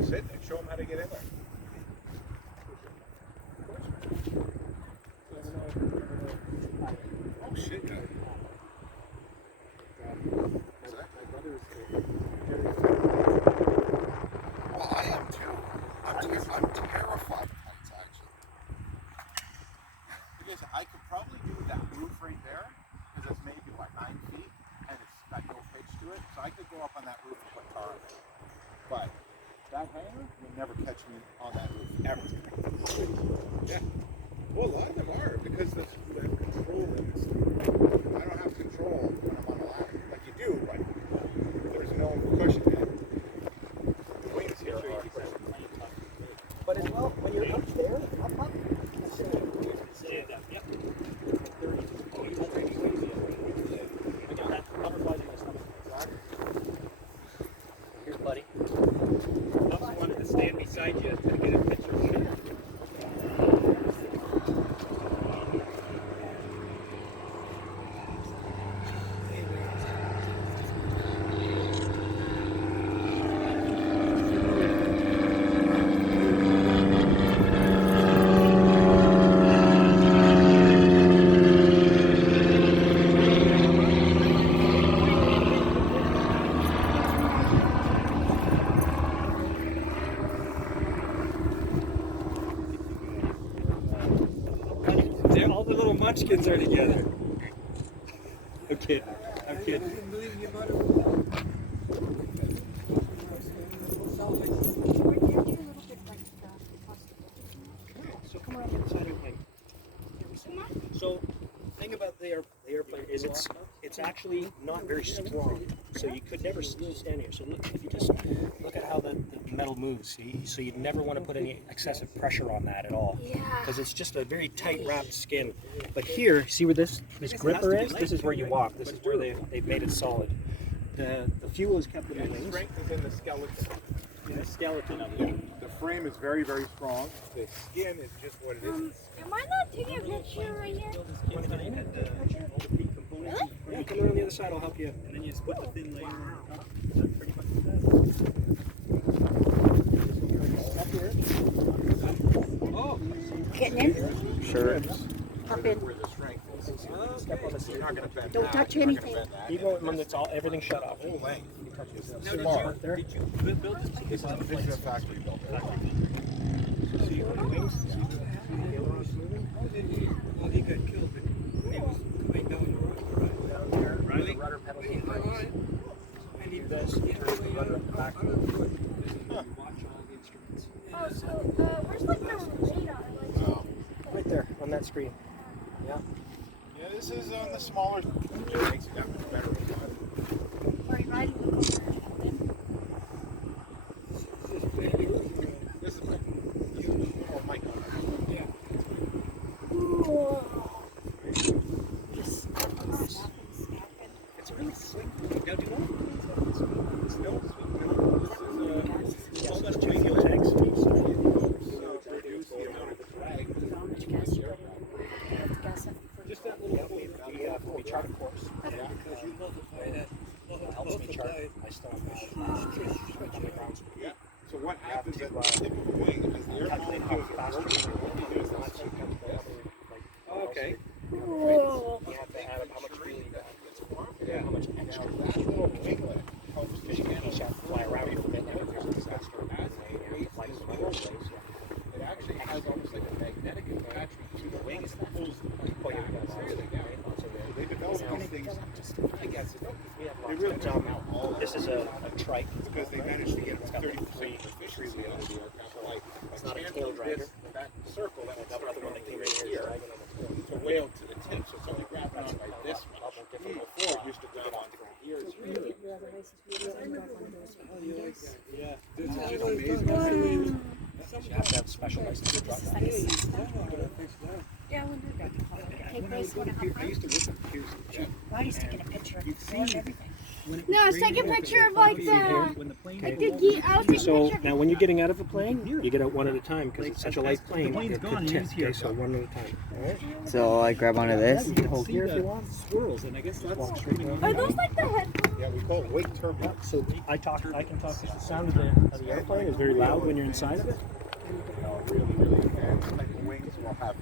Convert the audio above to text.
to sit and show them how to get in there? Oh shit! Yeah. Well, I am too. I'm terrified of heights, actually. Because I could probably do that roof right there, because it's maybe what, 9 feet, and it's got no pitch to it. So I could go up on that roof and put tar on it. But that hangar, you'll never catch me on that roof ever. Yeah. Well, a lot of them are because the control limits. I don't have control when I'm on a ladder. Like you do, but there's no cushion in it. The wings here are cushion. But as well, when you're up there, up, Stand up, yep. Again, that butterflies in the stomach. Here's Buddy. I also wanted to stand beside you to get a picture of you. All the little munchkins are together. I'm kidding. I'm kidding. So come around the other side of the thing. So the thing about the airplane is it's actually not very strong. So you could never stand here. So look, if you just look at how the metal moves, so you'd never want to put any excessive pressure on that at all. Because it's just a very tight wrapped skin. But here, see where this gripper is? This is where you walk. This is where they've made it solid. The fuel is kept in the wings. Strength is in the skeleton. In the skeleton of it. The frame is very, very strong. The skin is just what it is. Am I not taking a picture right here? Want to get in at all the three components? Yeah, come around the other side, I'll help you. And then you just put the thin layer on top. That's pretty much Oh, Getting in? Sure. Up in. where the strength is. step on the seat. You're not going to bend Don't that. touch You're not anything. gonna bend that. Even when it's all everything shut off. Whole length. Now, Small. did you build this? This is a factory built. See the wings? See the ailerons moving? Well, he got killed when he was coming down the road. Down there, the rudder pedals in place. And he This turns the rudder at the back. watch all the instruments. Oh, so, where's like the radar? Right there on that screen. Yeah. Yeah, this is on the smaller. It makes it that much better. Are you riding the coaster? This is my. Oh my god. Yeah. It's really slick. Now, do you know? No, this is all that's two fuel tanks. To reduce the amount of drag. How much gas you put gas in? Just that little we chart a course. Because you multiply that. Helps me chart my stuff on the ground speed. Yeah. So what happens at the tip of the wing is the airplane How goes fast forward. Okay. Whoa. you have to have how much fuel you got. Yeah. How much extra Natural winglet helps because you can't just have to fly around for a bit. There's a disaster. as it weighs Fly this to forward. place. It actually has almost like a magnetic attachment to the wing. It pulls the wing Oh, yeah, back. we got lots of Really, yeah. lots of So they develop these things. I guess it. We have They lots really of come out all This is a trike. because they managed to get 30% efficiency out of the aircraft. Like It's not a can't tail do dragger. this, that circle that would That other one that came in right here. here to whale to the tip, so it's only grabbing on by this much. Before it used to grab on from here to here. Yeah. This is just amazing. You have to have specialized truck. Yeah, I wonder if I can take place when I used to work with Pearson. I used to get a picture of the floor and everything. No, I was taking a picture of like the gear. I was taking a So picture. now when you're getting out of a plane, you get out one at a time because it's such a light plane. The plane's it could gone, tip. he's here. Okay, so one at a time. All right. So I grab onto this. You can hold see here if the you want. swirls, and I guess that's Walk straight down. Are those like the headphones? Yeah, we call it wake Yeah, turbulence. so I can talk. The sound of the airplane is very loud when you're inside of it. Really, really advanced type of wings will have